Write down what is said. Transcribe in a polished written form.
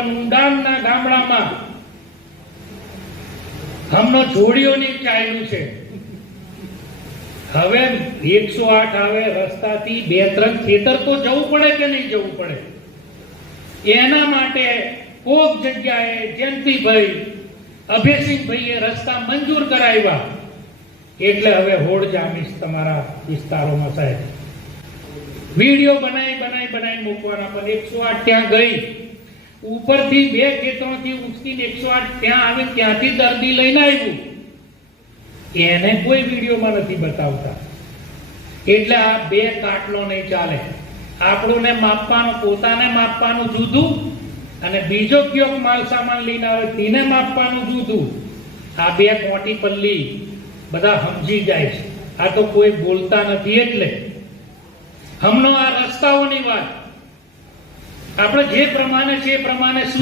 ઊંડાણના ગામડામાં હમનો જોડીઓની ચાલ્યું છે. હવે 108 આવે રસ્તાથી 2-3 ખેતર તો જવું પડે કે નહીં જવું પડે? એના માટે કોક જગ્યાએ જયંતિભાઈ અભયસિંહભાઈએ રસ્તા મંજૂર કરાવ્યા. એટલે હવે હોડ જામીશ તમારા વિસ્તારોમાં સાહેબ. વિડીયો બનાવી મૂકવાના. પણ 108 ત્યાં ગઈ, ઉપરથી 2 ખેતરોથી ઉચકીને 108 ત્યાં આવે, ત્યાંથી દર્દી લઈને આવ્યું. એને કોઈ વિડીયોમાં નથી બતાવતા. એટલે આ 2 કાટલો નહીં ચાલે. આપણને માપવાનું, પોતાને માપવાનું જુદું, અને બીજો કયો માલ સામાન લઈને આવે તેને માપવાનું જુદું. આ 2 મોટી પલ્લી બધા સમજી જાય છે. આ તો કોઈ બોલતા નથી. એટલે હમણો આ રસ્તાઓની વાત આપણે જે પ્રમાણે છે એ પ્રમાણે